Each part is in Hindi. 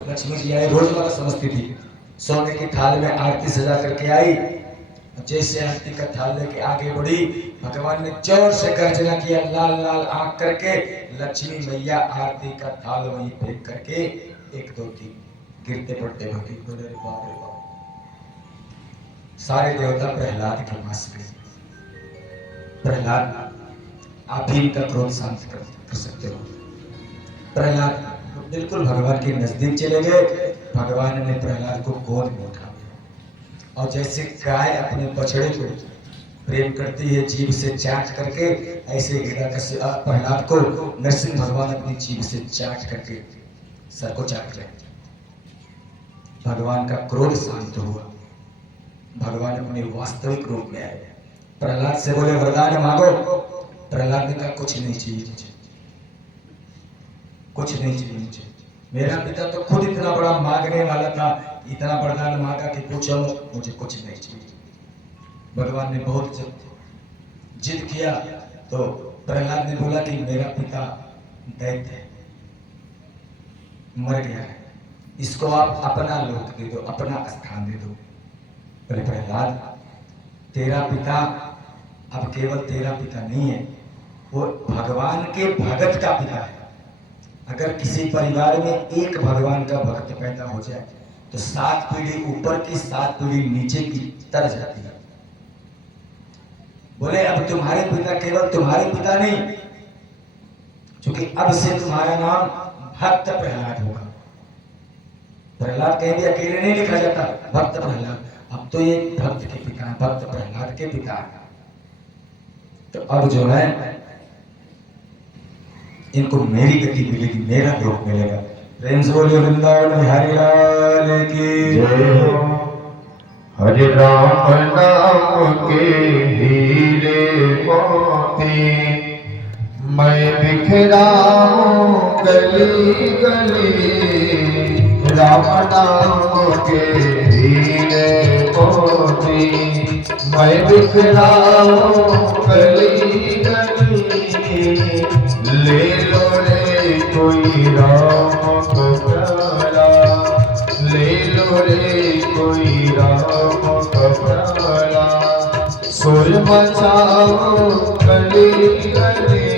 लक्ष्मी जी आई, रोजमर्रा समझती थी। सोने की थाल में आरती सजा करके आई। जैसे आरती का थाल लेके आगे बढ़ी, भगवान ने जोर से गर्जना किया, लाल लाल आंख करके। लक्ष्मी मैया आरती का थाल वहीं फेंक करके 1 2 3 गिरते पड़ते भगी। बोले बाप रे बाप। सारे देवता प्रहलाद के पास गए। प्रहलाद, आप ही इनका क्रोध शांत कर सकते हो। प्रहलाद बिल्कुल भगवान के नजदीक चले गए। भगवान ने प्रहलाद को गोद में उठा लिया और जैसे गाय अपने बछड़े को प्रेम करती है जीभ से चाट करके, ऐसे प्रहलाद को नरसिंह भगवान अपनी जीभ से चाट करके सर को चाट लिया। भगवान का क्रोध शांत हुआ। भगवान अपने वास्तविक रूप में आए। प्रहलाद से बोले वरदान मांगो। प्रहलाद ने कहा कुछ नहीं चाहिए मुझे, कुछ नहीं चाहिए मुझे। मेरा पिता तो खुद इतना बड़ा मांगने वाला था, इतना वरदान मांगा कि पूछो मुझे कुछ नहीं चाहिए। भगवान ने बहुत जिद किया तो प्रहलाद ने बोला कि मेरा पिता दैत्य है, मर गया है, इसको आप अपना लोक दे दो, अपना स्थान दे दो। बोले प्रहलाद, तेरा पिता अब केवल तेरा पिता नहीं है, वो भगवान के भगत का पिता है। अगर किसी परिवार में एक भगवान का भक्त पैदा हो जाए तो 7 पीढ़ी ऊपर की 7 पीढ़ी नीचे की तर जाती है। बोले अब तुम्हारे पिता केवल तुम्हारे पिता नहीं, क्योंकि अब से तुम्हारा नाम भक्त प्रहलाद होगा। प्रहलाद कहीं भी अकेले नहीं लिखा जाता, भक्त प्रहलाद। अब तो ये भक्त के पिता है, भक्त प्रहलाद के पिता है। तो अब जो है इनको मेरी गति मिलेगी, मेरा लोक मिलेगा। प्रेम से बोलिए वृंदावन बिहारी लाल की जय हो। हरे राम नाम के हीरे मोती मैं बिखराऊं गली गली। राम नाम के हीरे मोती मैं बिखराऊं गली गली। ले लो रे कोई राम का प्याला, ले लो रे कोई राम का प्याला। सुर मचाओ गली गली,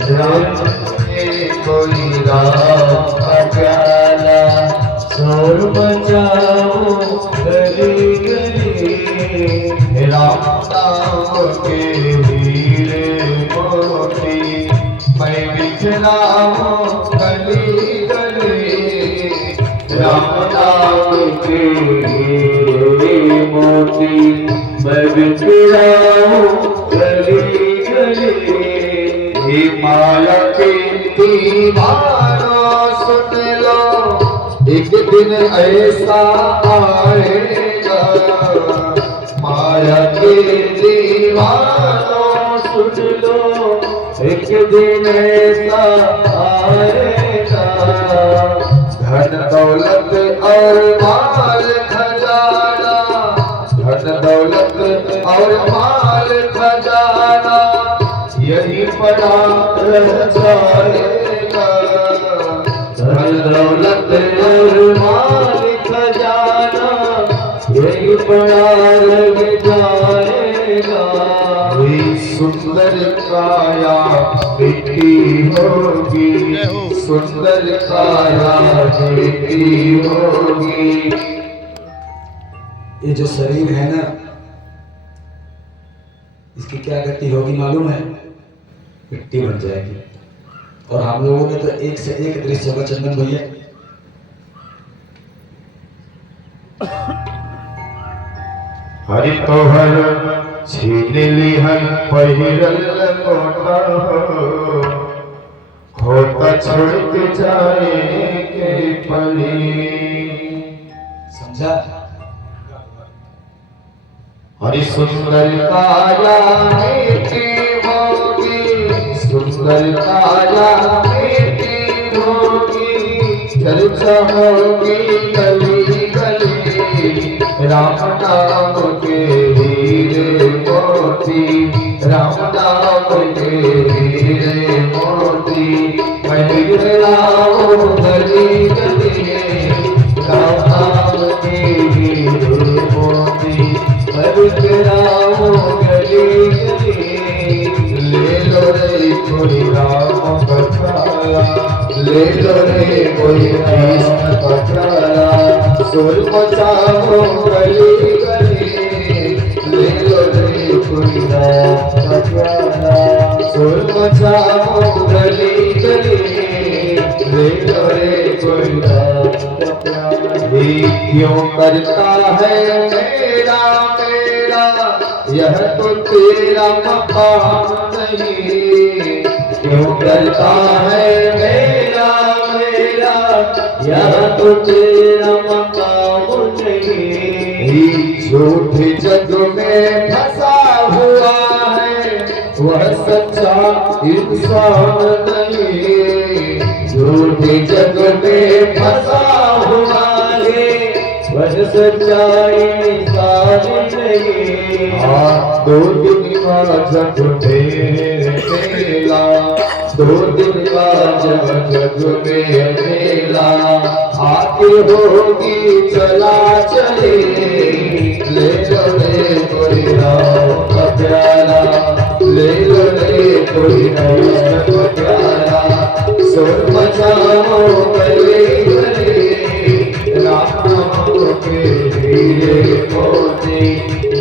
रे कोई राम का प्याला। सुर मचाओ गली गली, राम नाम के हीरे मोती मैं बिखराऊं गली गली। राम नाम के हीरे मोती मैं बिखराऊं गली गली। हे माया के दीवारों सुन लो, एक दिन ऐसा आएगा। माया के दीवारों सुन लो, एक दिन ऐसा आएगा। धन दौलत और माल खजाना, धन दौलत और माल खजाना यही पड़ा रह जाएगा। धन दौलत और माल खजाना यही पड़ा रह जाएगा। सुंदर काया मिट्टी होगी, सुंदर काया मिट्टी होगी। ये जो शरीर है ना, इसकी क्या गति होगी मालूम है? मिट्टी बन जाएगी। और हम लोगों ने तो एक से एक दृश्य होगा चंदन भैया। हरि तोहर छीन लिहन पहिरल कोटा, खोता छोड़ के जाए के परी। समझा? हरि सुंदर काया बेटी होगी, सुंदर काया बेटी होगी। चर्चा होगी गली गली, राम नाम के हीरे मोती। राम नाम के हीरे मोती मैं बिखराऊं गली गली। रे कोई कृष्ण का प्यारा, शोर मचाओ गली गली, ले लो रे कोई राम का प्यारा, शोर मचाओ गली गली, ले लो रे कोई राम का प्यारा। ये क्यों करता है मेरा मेरा, यह तो तेरा मकाम नहीं, क्यों करता है मेरा मेरा, यह तो तेरा मकाम नहीं। झूठ जग में फंसा हुआ है, वह सच्चा इंसान नहीं, झूठ जग में फंसा हुआ है, वह सच्चा इंसान नहीं। दो दिन का जग मेला, दो दिन का जग में मेला, आके होगी चला चले, ले लो रे कोई राम का प्यारा, ले लो रे कोई कृष्ण का प्यारा, शोर मचाओ गले गले, राम के हीरे मोती,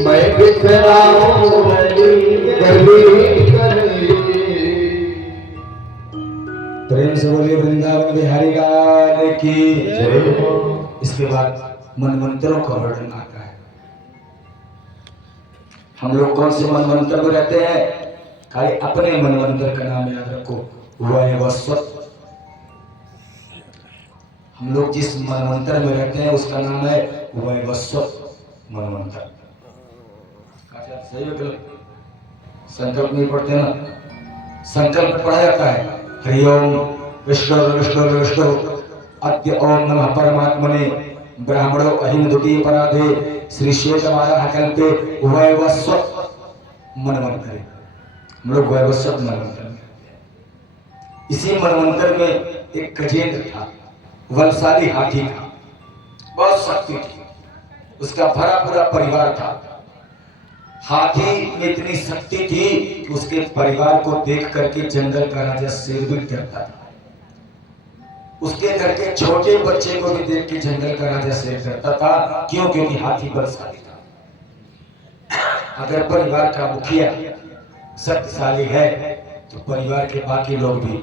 मैं बिखराऊं गली गली। प्रेम से बोलिए वृंदावन बिहारी लाल की जय। इसके बाद मनमंत्रों का वर्णन आता है। हम लोग कौन से मनमंत्र में रहते हैं? खाली अपने मनमंत्र का नाम याद रखो, वैवस्वत। हम लोग जिस मनमंत्र में रहते हैं उसका नाम है वैवस्वत मनमंत्र। सही है गलत? संकल्प नहीं पढ़ते ना, संकल्प पढ़ा जाता है, हरि ओम विष्णु विष्णु विष्णु अद्य ओम नमः परमात्मने ब्राह्मणो अहिम द्वितीय पराधे श्री श्वेतवाराह कल्पे वैवस्वत मनमंत्र। हम लोग वैवस्वत मनमंत्र में, इसी मनमंत्र में एक गजेंद्र था, बलशाली हाथी था, बहुत शक्ति थी, उसका भरा पूरा परिवार था। हाथी में इतनी शक्ति थी कि उसके परिवार को देख करके जंगल का राजा शेर भी डरता था। उसके घर के छोटे बच्चे को भी देख के जंगल का राजा शेर डरता था। क्यों? क्योंकि हाथी बलशाली था। अगर परिवार का मुखिया शक्तिशाली है तो परिवार के बाकी लोग भी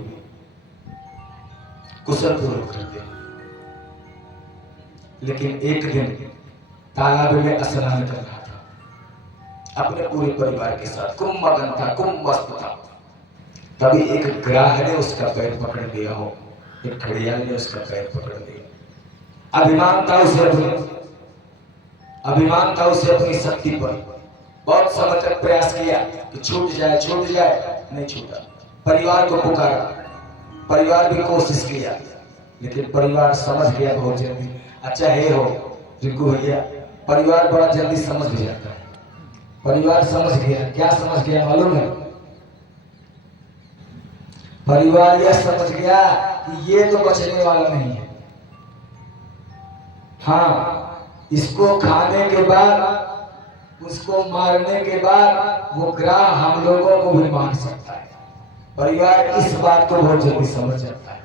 कुशल पूर्वक करते हैं। लेकिन एक दिन तालाब में स्नान कर रहा था अपने पूरे परिवार के साथ, कुंभ मगन था, कुंभ मस्त था। तभी एक ग्राह ने उसका पैर पकड़ लिया हो, एक घड़ियाल ने उसका पैर पकड़ लिया। अभिमान था उसे अपनी शक्ति पर। बहुत समय तक प्रयास किया कि छूट जाए, नहीं छूटा। परिवार को पुकारा, परिवार भी कोशिश किया, लेकिन परिवार समझ गया बहुत जल्दी। अच्छा है हो रिंकू भैया, परिवार बड़ा जल्दी समझ भी जाता है। परिवार समझ गया, क्या समझ गया मालूम है? परिवार यह समझ गया कि ये तो बचने वाला नहीं है। हाँ, इसको खाने के बाद, उसको मारने के बाद वो ग्राह हम लोगों को भी मार सकता है। परिवार इस बात को बहुत जल्दी समझ जाता है।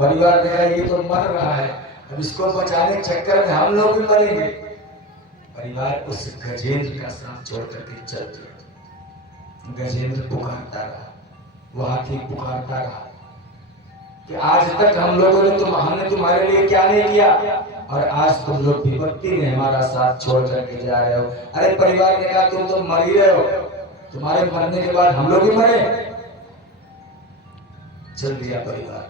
परिवार ने कहा ये तो मर रहा है, अब इसको बचाने के चक्कर में हम लोग भी मरेंगे। परिवार उस गजेंद्र का साथ छोड़ करके चल दिया। गजेंद्र पुकारता रहा, वो हाथी पुकारता रहा कि आज तक हमने तुम्हारे लिए क्या नहीं किया, और आज तुम लोग विपत्ति में हमारा साथ छोड़ करके जा रहे हो। अरे परिवार ने कहा तुम तो मर ही रहे हो, तुम्हारे मरने के बाद हम लोग ही मरे। चल दिया परिवार।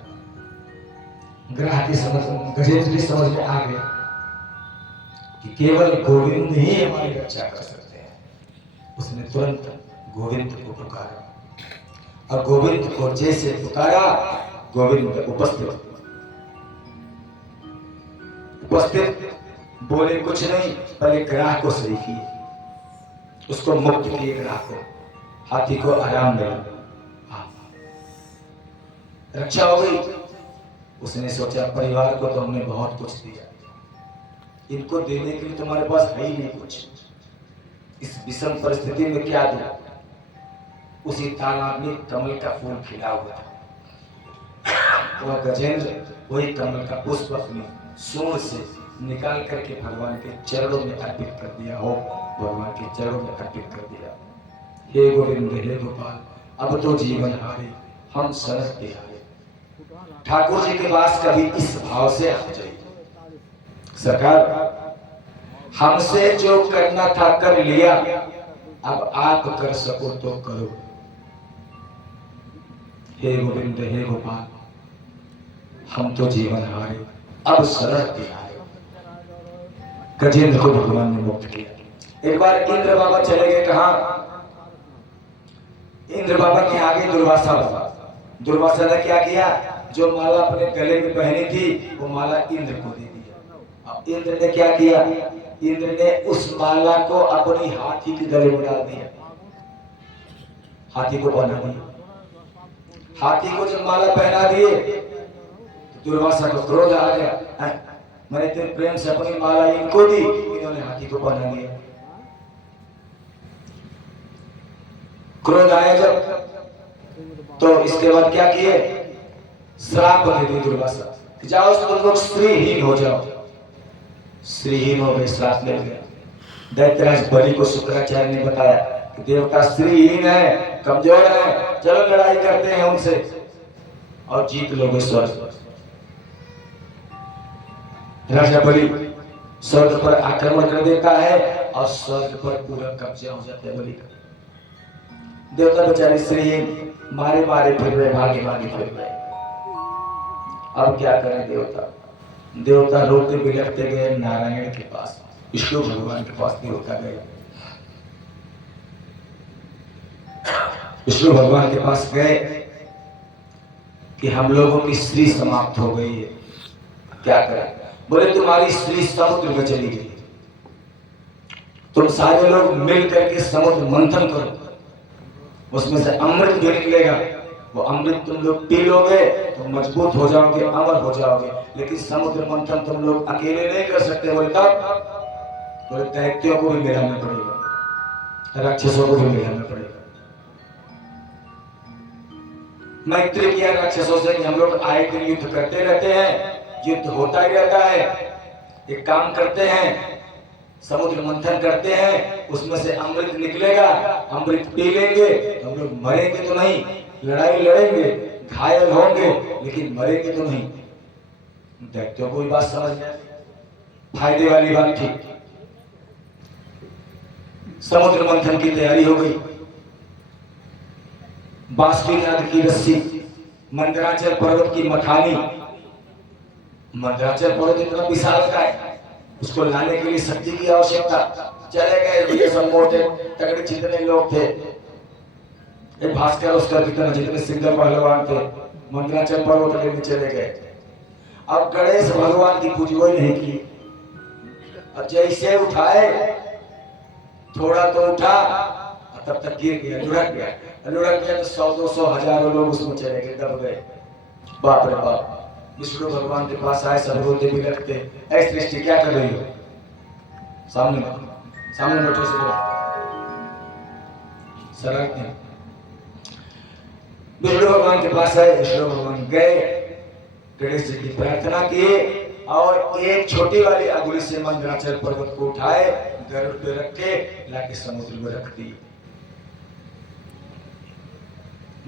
ग्राह की समझ, गजेंद्र की समझ में आ गया कि केवल गोविंद ही हमारी रक्षा कर सकते हैं। उसने तुरंत गोविंद को पुकारा, और गोविंद को जैसे पुकारा, गोविंद उपस्थित बोले कुछ नहीं, पहले ग्राह को सही किए, उसको मुक्त किए। ग्राह को, हाथी को आराम मिला, रक्षा हो गई। उसने सोचा परिवार को तो हमने बहुत कुछ दिया, इनको देने के लिए तुम्हारे पास है ही नहीं कुछ, इस विषम परिस्थिति में क्या दूं? उसी तालाब में कमल का फूल खिला हुआ था। वह गजेंद्र वही कमल का पुष्प अपनी सूंड से निकाल करके भगवान के चरणों में अर्पित कर दिया हो, भगवान के चरणों में अर्पित कर दिया। हे गोविंद हे गोपाल, अब तो जीवन हारे हम शरण के आए। ठाकुर जी के पास कभी इस भाव से आ जाइए, सरकार हमसे जो करना था कर लिया, अब आप कर सको तो करो। हे गोविंद हे गोपाल, हम तो जीवन हारे अब शरण के आए। गजेंद्र को भगवान ने मुक्त किया। एक बार इंद्र बाबा चले गए, कहा? इंद्र बाबा के आगे दुर्वासा बाबा। दुर्वासा ने क्या किया? जो माला अपने गले में पहनी थी वो माला इंद्र को दे दिया। अब इंद्र ने क्या किया? इंद्र ने उस माला को अपनी हाथी के गले में डाल दिया, हाथी को पहना दिया। हाथी को जब माला पहना दिए तो दुर्वासा को क्रोध आ गया, मैंने इतने प्रेम से अपनी माला इनको दी, इन्होंने हाथी को पहना दिया। क्रोध आया जब, तो इसके बाद क्या किए? श्राप दे दी दुर्वासा, जाओ तुम लोग स्त्रीहीन हो जाओ। स्त्रीहीन हो गए, श्राप मिल गया। दैत्यराज बलि को शुक्राचार्य ने बताया कि देवता स्त्रीहीन है, कमजोर है, चलो लड़ाई करते हैं उनसे और जीत लोगे स्वर्ग। राजा बलि स्वर्ग पर आक्रमण कर देता है और स्वर्ग पर पूरा कब्जा हो जाता है बलि का। देवता बेचारे स्त्रीहीन मारे मारे फिर रहे, भागे भागे फिर रहे। अब क्या करें देवता? देवता रोते बिलखते गए नारायण के पास, विष्णु भगवान के पास देवता गए। विष्णु भगवान के पास गए कि हम लोगों की स्त्री समाप्त हो गई है, क्या करें? बोले तुम्हारी स्त्री समुद्र में चली गई, तुम सारे लोग मिल करके समुद्र मंथन करो, उसमें से अमृत जो निकलेगा वो अमृत तुम लोग पी लोगे तो मजबूत हो जाओगे, अमर हो जाओगे। लेकिन समुद्र मंथन तुम लोग अकेले नहीं कर सकते। बोले तब? बोले दैत्यों को भी मिलाना पड़ेगा, राक्षसों को भी मिलाना पड़ेगा। मैत्री किया राक्षसों से कि हम लोग आए दिन युद्ध करते रहते हैं, युद्ध होता ही रहता है, एक काम करते हैं, समुद्र मंथन करते हैं, उसमें से अमृत निकलेगा, अमृत पी लेंगे, हम लोग मरेंगे तो नहीं, लड़ाई लड़ेंगे, घायल होंगे, लेकिन मरेंगे तो नहीं। दैत्यों को भी बात समझ में आई, फायदे वाली बात थी। समुद्र मंथन की तैयारी हो गई। बासुकीनाथ की रस्सी, मंदराचल पर्वत की मखानी। मंदराचल पर्वत इतना विशाल का है, उसको लाने के लिए शक्ति की आवश्यकता। चले गए ये सब मोटे तगड़े जितने लोग थे, एक भास्कर उसका जितने सिंगर पहलवान थे, मंदराचल पर्वत लेने चले गए। अब गणेश भगवान की पूजोई नहीं की, अब जैसे उठाए थोड़ा तो उठा तब तक गिर गया, लुढ़क गया। लुढ़क गया तो 100-200 हजारों लोग उसमें चले गए, दब गए। बाप रे बाप। विष्णु भगवान के पास आए, सब रोते बिलखते, ऐ सृष्टि क्या कर रही हो? सामने सामने बैठो से बोलो, शरारत नहीं। विष्णु भगवान के पास आए, विष्णु भगवान गए, गणेश जी की प्रार्थना किए और एक छोटी वाली अंगुली से मंदराचल पर्वत को उठाए, गरुड़ पे रखे, लाके समुद्र में रख दी।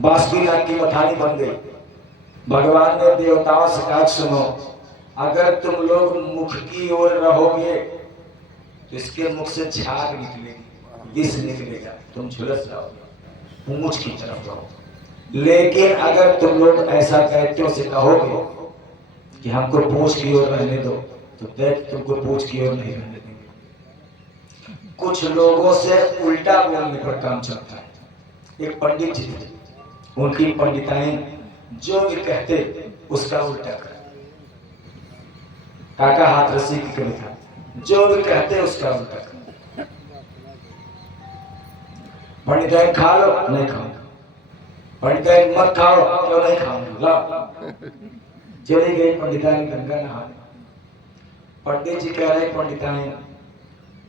बासुकीनाथ की मखानी बन गई। भगवान ने देवताओं से कहा, सुनो, अगर तुम लोग मुख की ओर रहोगे तो इसके मुख से झाग निकलेगी, विष निकलेगा, तुम झुलस जाओगे, पूंछ की तरफ रहो। लेकिन अगर तुम लोग ऐसा दैत्यों से कहोगे कि हमको पूंछ की ओर रहने दो, तो दैत्य तुमको पूंछ की ओर नहीं रहने देंगे। कुछ लोगों से उल्टा बोलने पर काम चलता है। एक पंडित जी थे, उनकी पंडिताई जो भी कहते उसका उल्टा कर। काका हाथ रस्सी की कविता, जो भी कहते उसका उल्टा कर। पंडिताई खा लो, नहीं खाऊंगा। पंडिताई मत खाओ, क्यों नहीं खाऊंगा। चली गई पंडिताई गंगा नहाने। पंडित जी कह रहे, पंडिताई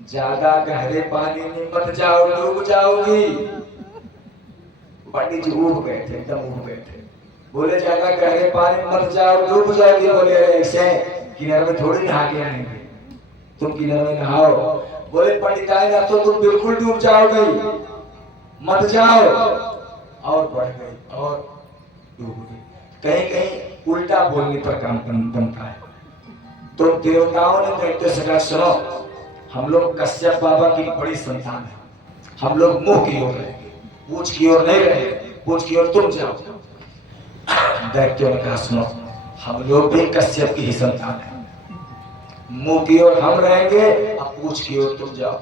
ज्यादा गहरे पानी में मत जाओ, डूब जाओगी। पंडित जी उब गए थे, एकदम उब गए थे। बोले ज्यादा गहरे पानी में मत जाओ, डूब जाओगी। बोले अरे ऐसे किनारे में थोड़ी नहा के आएंगे, तुम किनारे में नहाओ। बोले पंडिताई ना तो तुम बिल्कुल डूब जाओगे, मत जाओ। और बढ़ गई और डूब गई। कहीं कहीं उल्टा बोलने पर काम बनता है। तो देवताओं ने दैत्य से कहा सुनो, हम लोग कश्यप बाबा की बड़ी संतान है, हम लोग मुंह की ओर रहेंगे, पूछ की ओर नहीं रहेंगे, पूछ की ओर तुम जाओ। दैत्यों ने कहा सुनो, हम लोग भी कश्यप की ही संतान है, मुंह की ओर हम रहेंगे और पूछ की ओर तुम जाओ।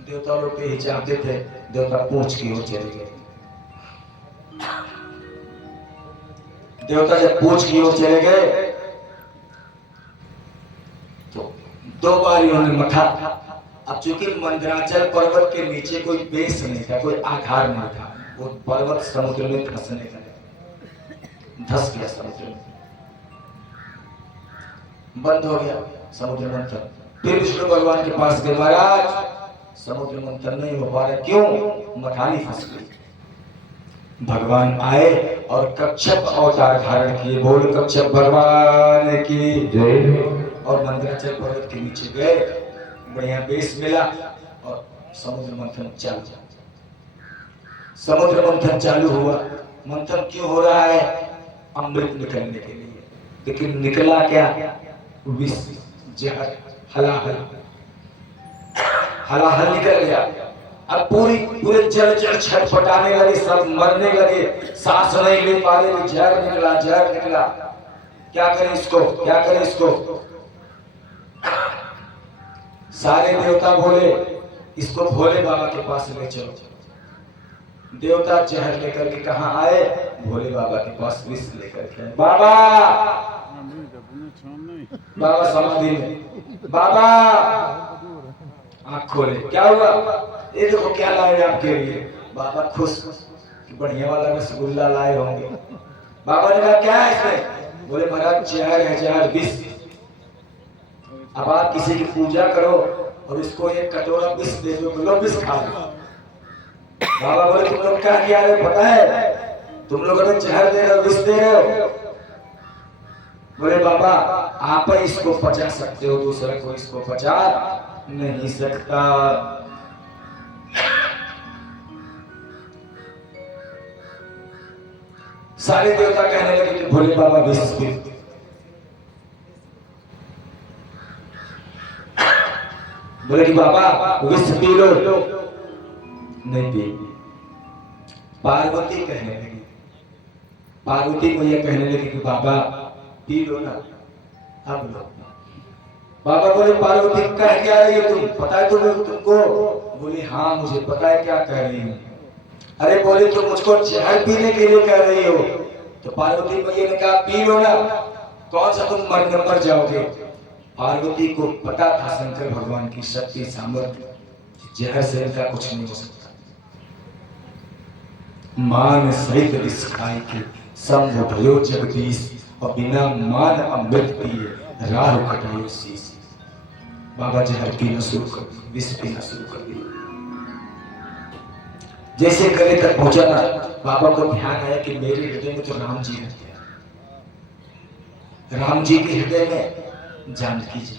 देवता लोग यही चाहते थे, देवता पूछ की ओर चले गए। देवता जब पूछ की ओर चले गए तो दो बार इन्होंने मथा। अब चूंकि मंदराचल पर्वत के नीचे कोई बेस नहीं था, कोई आधार नहीं था, वो पर्वत समुद्र में धंसने लगा, धंस गया समुद्र में, बंद हो गया समुद्र मंथन। फिर विष्णु भगवान के पास गए, महाराज समुद्र मंथन नहीं हो पा रहा, क्यों? मथानी फंस गई। भगवान आए और कच्छप अवतार धारण किए। बोल कच्छप भगवान की जय। और मंदराचल पर्वत के नीचे गए, बढ़िया बेस मिला और समुद्र मंथन चालू। समुद्र मंथन चालू हुआ। मंथन क्यों हो रहा है? अमृत निकलने के लिए। लेकिन निकला क्या? विष, जहर, हलाहल। हलाहल निकल गया। अब पूरे जल छटपटाने लगे, सब मरने लगे, सांस नहीं ले पा रहे। जहर निकला, जहर निकला। क्या करें इसको, क्या करें इसको? सारे देवता बोले इसको भोले बाबा के पास ले चलो। देवता जहर लेकर के कहाँ आए? भोले बाबा के पास विष लेकर के। बाबा, बाबा समाधि में। बाबा आँख खोले, क्या हुआ? ये देखो क्या लाए आपके लिए। बाबा खुश कि बढ़िया वाला रसगुल्ला लाए होंगे। बाबा ने कहा क्या है इसमें? बोले महाराज जहर है, जहर, विष। अब आप किसी की पूजा करो और इसको एक कटोरा विष दे दो, लोग विष खा लो। बाबा बोले तुम लोग क्या किया रहे पता है? तुम लोग अगर जहर दे रहे हो, विष दे रहे हो। बोले बाबा आप इसको पचा सकते हो, दूसरा कोई इसको पचा नहीं सकता। सारे देवता कहने लगे कि भोले बाबा विष पी। बोले कि बाबा विष पी लो। नहीं पी। पार्वती कहने लगी, पार्वती को यह कहने लगी कि बाबा पी लो ना, अब लो। बाबा बोले पार्वती कह क्या रही हो तुम? पता है तुम्हें तुमको? बोली हाँ मुझे पता है क्या कह रही हूँ। अरे बोले तुम मुझको जहर पीने के लिए कह रही हो। तो पार्वती मैया ने कहा पी लो ना, कौन सा तुम मर जाओगे। पार्वती को पता था शंकर भगवान की शक्ति सामर्थ्य, जहर से इनका कुछ नहीं हो सकता। मान सहित विष खाए के शंभु भयो जगदीश, और बिना मान अमृत पिए राहु कटायो शीश। बाबा जहर पीना शुरू कर दिया, विष पीना शुरू कर दिया। जैसे गले तक पहुंचा ना, बाबा को ध्यान आया कि मेरे हृदय में तो राम जी रहते हैं, राम जी के हृदय में जानकी जी,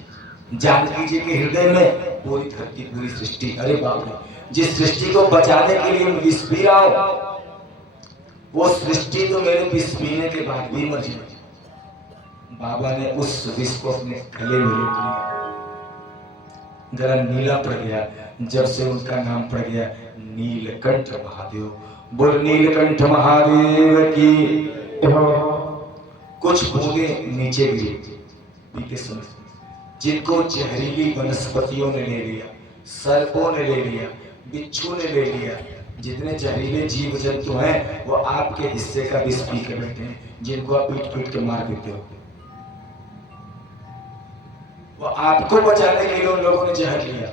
जानकी जी के हृदय में पूरी धरती, पूरी सृष्टि। अरे बाप रे, जिस सृष्टि को बचाने के लिए मैं विष पी रहा हूं, वो सृष्टि तो मेरे विष पीने के बाद भी मर जाएगी। बाबा ने उस विष को अपने गले में रोक लिया, गला नीला पड़ गया। जब से उनका नाम पड़ गया नीलकंठ महादेव। बोल नीलकंठ महादेव की। कुछ बूंदे नीचे गिरी, पीते समय जिनको जहरीली वनस्पतियों ने ले लिया, सर्पों ने ले लिया, बिच्छू ने ले लिया, जितने जहरीले जीव जंतु हैं वो आपके हिस्से का विष पी कर बैठे हैं, जिनको आप पीट पीट के मार देते हो। वो आपको बचाने के लिए उन लोगों ने जहर लिया,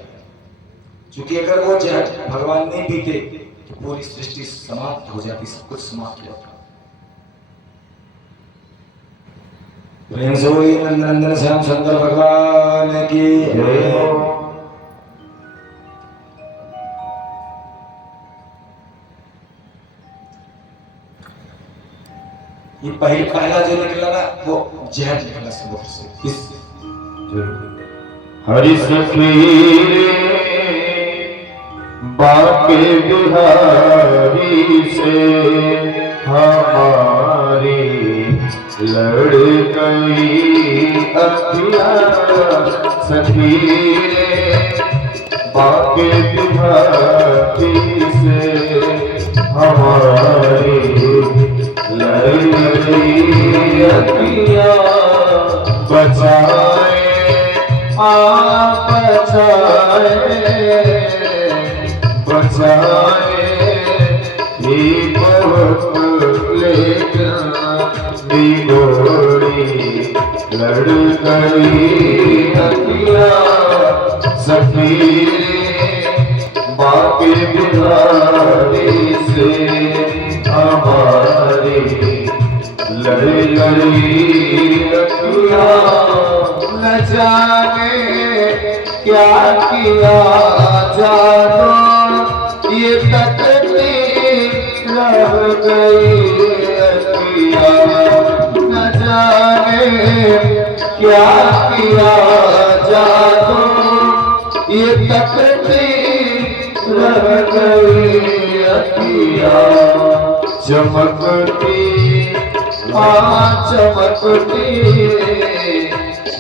क्योंकि अगर वो जहर भगवान नहीं पीते तो पूरी सृष्टि समाप्त हो जाती, सब कुछ समाप्त होता। प्रेम से बोलिए नंदन श्याम सुंदर भगवान की जय। ये पहला जो निकला ना वो जहर निकला समुद्र से। इस हरि सखी बाके बिहारी से हमारी लड़ गई अखियाँ सखी बाके बिहारी से हमारी लड़ गई अखियाँ बचाए आप बचाए ये बहुत लेकर बिगोड़ी लड़ गई अखियाँ सखी बाके बिहारी से हमारी लड़ गई अखियाँ न जाने क्या किया जानो ये तकती रह गई अखियाँ न जाने क्या किया जानो ये तकती रह गई अखियाँ चमकती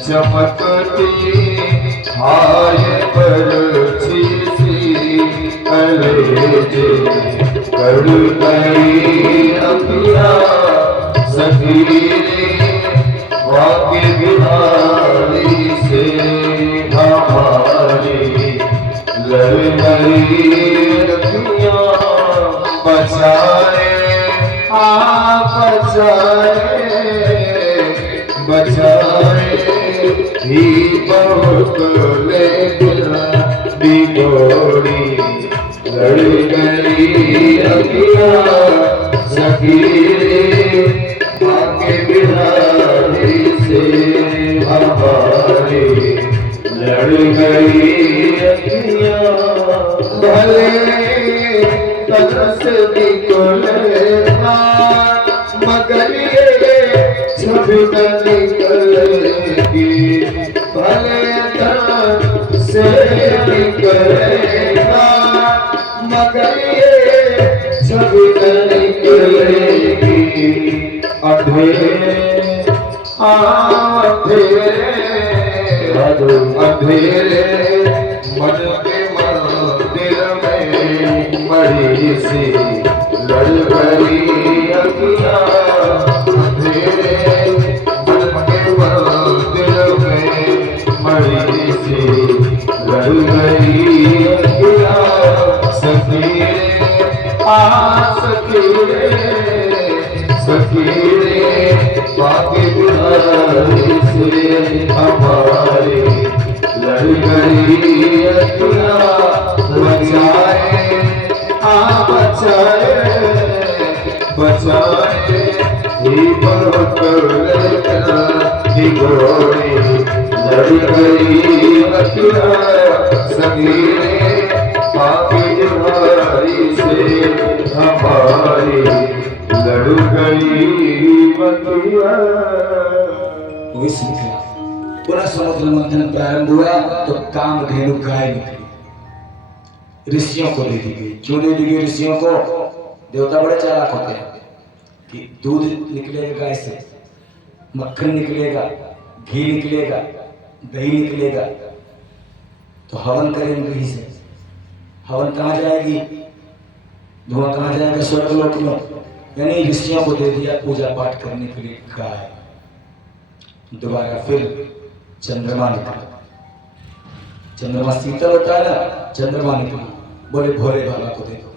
चमकती हाय परछी सी कलेजे कर गई अखियाँ सखी वाके बिहारी से हमारी लड़ गई अखियाँ बचाए आप बचाए ही बहुत लेकर बिगोड़ी लड़ गई अखियाँ सखी बाके बिहारी से हमारी लड़ गई अखियाँ भले तरस निकले मगर ये छवि न निकलेगी भले तरस से निकलेगा मगर ये छवि न निकलेगी अंधेरे अंधेरे मन के मंदिर में मरी सी लड़ गई अखियाँ अंधेरे मन के मंदिर में मरी सी लड़ गई अखियाँ सखी सखी बाके बिहारी से हमारी लड़ गई अखियाँ बचाए बचाए ही बहुत लेकर बिगोड़ी लड़ गई अखियाँ सखी बाके बिहारी से हमारी लड़ गई अखियाँ। पूरा समुद्र मंथन प्रारंभ हुआ तो कामधेनु गाय निकली, ऋषियों को दे दी गई। क्यों दे दी गई ऋषियों को? देवता बड़े चालाक होते हैं कि दूध निकलेगा गाय से, मक्खन निकलेगा, घी निकलेगा, दही निकलेगा, तो हवन करेंगे घी से। हवन कहाँ जाएगी? धुआं कहाँ जाएगा? स्वर्गलोक में। यानी ऋषियों को दे दिया पूजा पाठ करने के लिए गाय। दोबारा फिर चंद्रमा निकला। चंद्रमा शीतल होता है ना, चंद्रमा निकला। बोले भोले बाबा को दे दो।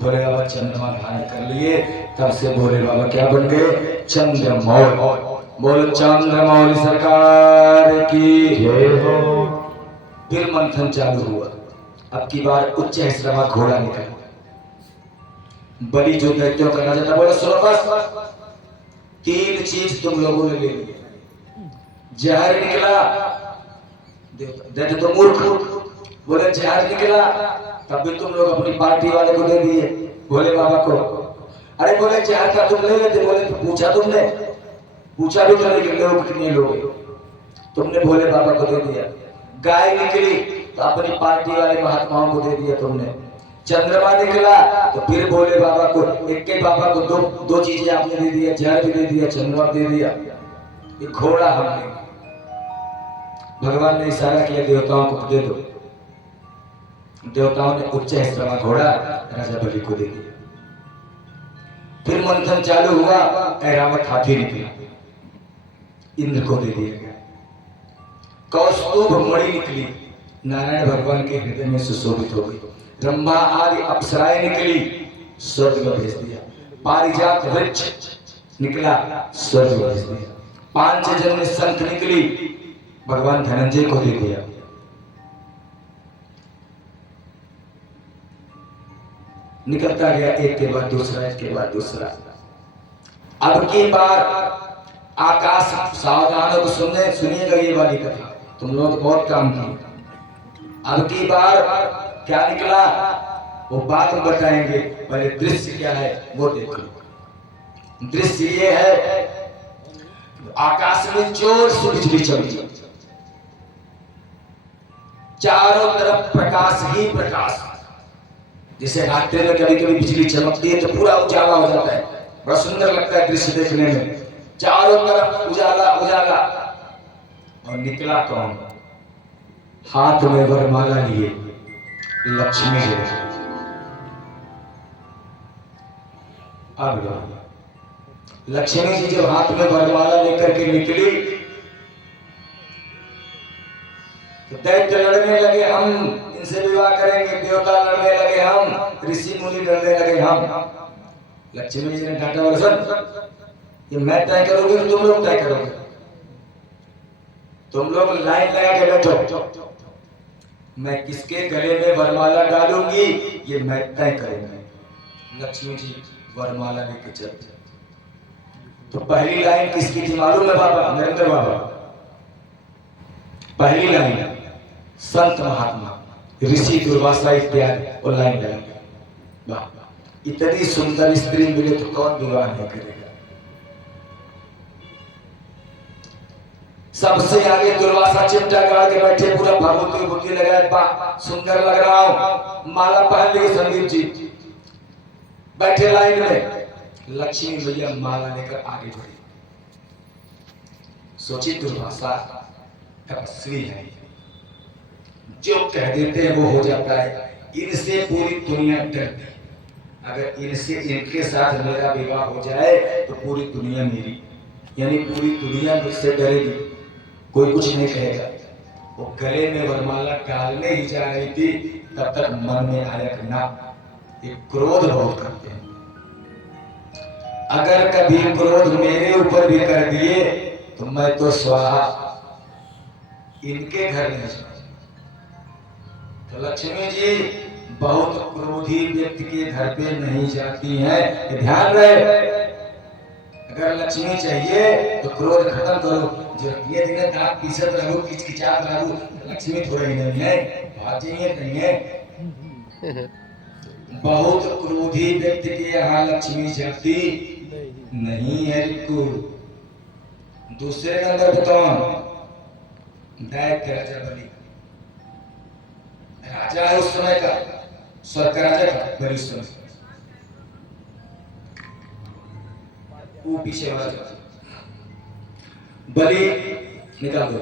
भोले बाबा चंद्रमा धारण कर लिए, तब से भोले बाबा क्या बन गए? चंद्रमौल। बोलो चंद्रमौली सरकार की जय हो। फिर मंथन चालू हुआ। अब की बार उच्च श्रवा घोड़ा निकला। बलि जो दैत्यों का राजा था, बोले सुनो बस, 3 चीज तुम लोगों ने ले ली। जहर निकला, दैत्य तो मूर्ख, बोले जहर निकला, तब भी तुम लोग अपनी पार्टी वाले को दे दिए, भोले बाबा को। अरे बोले चार का तुम ले लेते, बोले तो पूछा तुमने, पूछा भी तो नहीं कि लोग कितने लोगे, तुमने भोले बाबा को दे दिया। गाय निकली तो अपनी पार्टी वाले महात्माओं को दे दिया तुमने। चंद्रमा निकला तो फिर भोले बाबा को, एक के बाबा को दो चीजें आपने दे दिया, जल भी दे दिया, चंद्रमा दे दिया। ये घोड़ा हमने, भगवान ने इशारा किया देवताओं को दे दो, देवताओं ने उच्च श्रवा घोड़ा राजा बलि को दे दिया। फिर मंथन चालू हुआ, ऐरावत हाथी निकला, इंद्र को दे दिया गया। कौस्तुभ मणि निकली, नारायण भगवान के हृदय में सुशोभित हो गई। ब्रह्मा आदि अप्सराएं निकली, स्वर्ग में भेज दिया। पारिजात वृक्ष निकला, स्वर्ग में भेज दिया। पांचजन्य संत निकली, भगवान धनंजय को दे दिया। निकलता गया एक के बाद दूसरा, एक के बाद दूसरा। अब की बार आकाश, सावधान हो सुनिएगा ये वाली कथा, तुम लोग बहुत काम किए। अब की बार क्या निकला वो बात हम बताएंगे, पहले दृश्य क्या है वो देखो। दृश्य ये है, आकाश में जोर से बिजली चमकी, चारों तरफ प्रकाश ही प्रकाश। जैसे रात्रि में कभी कभी बिजली चमकती है तो पूरा उजाला हो जाता है, बड़ा सुंदर लगता है दृश्य देखने में, चारों तरफ उजाला उजाला। और निकला कौन? हाथ में वरमाला लिए लक्ष्मी जी। अब लक्ष्मी जी जब हाथ में वरमाला लेकर के निकली तो दैत्य लड़ने लगे, हम इनसे विवाह करेंगे, देवता लड़ने लगे, हम ऋषि मुनि लड़ने लगे, हम। लक्ष्मी जी ने डांटा, बोला ये मैं तय करोगे तो तुम लोग तय करोगे, तुम लोग लाइन लगा के बैठो, मैं किसके गले में वरमाला डालूंगी ये मैं तय करूंगी। लक्ष्मी जी वरमाला लेके चलते। तो पहली लाइन किसकी थी मालूम है बाबा? नरेंद्र बाबा। पहली लाइन संत महात्मा, ऋषि, दुर्वासा इत्यादि, वो लाइन लगाएंगे। वाह, इतनी सुंदर स्त्री मिले तो कौन विवाह नहीं करेगा। सबसे आगे दुर्वासा चिमटा गाड़ के बैठे, पूरा भभूति बुद्धि लगाए, बा सुंदर लग रहा हूं, माला पहन ली संदीप जी, बैठे लाइन में। लक्ष्मी भैया माला लेकर आगे बढ़ी। सोची दुर्वासा तपस्वी है, जो कह देते हैं वो हो जाता है, इनसे पूरी दुनिया डरती। अगर इनसे, इनके साथ मेरा विवाह हो जाए तो पूरी दुनिया मेरी, यानी पूरी दुनिया मुझसे डरेगी, कोई कुछ नहीं कहेगा। वो गले में वरमाला डालने ही जा रही थी, तब तक मन में आया कि ना, ये क्रोध बहुत करते हैं, अगर कभी क्रोध मेरे ऊपर भी कर दिए तो मैं तो स्वाहा, इनके घर नहीं जाऊंगा। तो लक्ष्मी जी बहुत क्रोधी व्यक्ति के घर पे नहीं जाती हैं, ध्यान रहे। अगर लक्ष्मी चाहिए तो क्रोध खत्म करो, जो ये दिन दांत पीसत रहो, किचकिचात रहो, लक्ष्मी थोड़ा ही नहीं है, भाजिए नहीं है। बहुत क्रोधी व्यक्ति के यहाँ लक्ष्मी जाती नहीं है। दूसरे नंबर पे कौन? दैत्य राजा बलि, राजा है उस समय का, स्वर्ग का राजा था बलि उस समय, वो पीछे वाला बलि निकाल दो।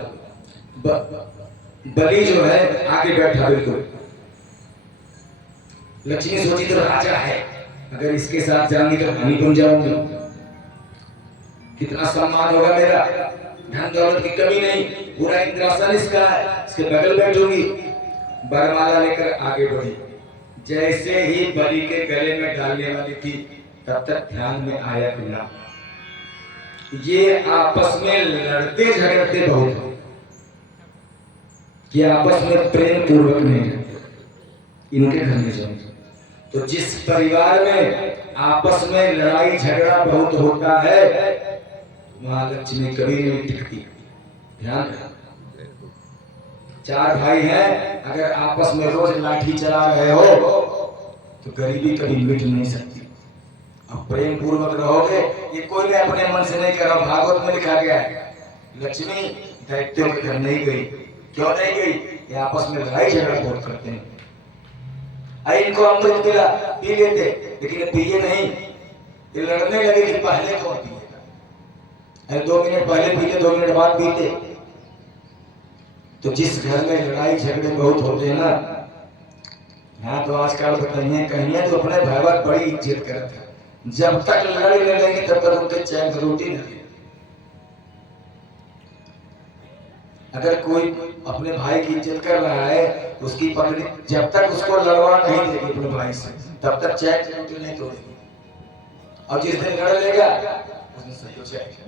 बलि जो है आगे बैठा बिल्कुल। लक्ष्मी सोची तो राजा है, अगर इसके साथ जाऊंगी तो हानि बन जाऊंगी, कितना सम्मान होगा मेरा, धन दौलत की कमी नहीं, पूरा इंद्रासन इसका है, इसके बगल बैठूंगी। वरमाला लेकर आगे बढ़ी। जैसे ही बलि के गले में डालने वाली थी, तब तक ध्यान में आया कि ना, ये आपस में लड़ते झगड़ते बहुत हैं, कि आपस में प्रेम पूर्वक नहीं रहते, इनके घर में जाएंगे। तो जिस परिवार में आपस में लड़ाई झगड़ा बहुत होता है, वहां लक्ष्मी कभी नहीं टिकती। ध्यान रखना, चार भाई हैं, अगर आपस में रोज लाठी चला रहे हो तो गरीबी कभी मिट नहीं सकती। अब प्रेम पूर्वक रहोगे, ये कोई मैं अपने मन से नहीं कर रहा हूं, भागवत में लिखा गया है लक्ष्मी दैत्यों के घर नहीं गई। क्यों नहीं गई? ये आपस में लड़ाई झगड़ा बहुत करते हैं। अरे इनको अमृत मिला पी लेते, लेकिन ये पिए नहीं, ये लड़ने लगे कि पहले कौन पिएगा। अरे 2 मिनट पहले पीते 2 मिनट बाद पीते। तो जिस घर में लड़ाई झगड़े बहुत होते हैं ना, हाँ तो आजकल कहीं तो अपने भाईवाद बड़ी इज्जत करते हैं। जब तक लड़ाई लड़ेंगे तब तक उनके चैन की रोटी नहीं। अगर कोई अपने भाई की इज्जत कर रहा है, उसकी पकड़ी जब तक उसको लड़वा नहीं देगी अपने भाई से, तब तक चैन की रोटी नहीं तोड़ेगी। और जिस दिन लड़ लेगा उस दिन सही हो जाएगा।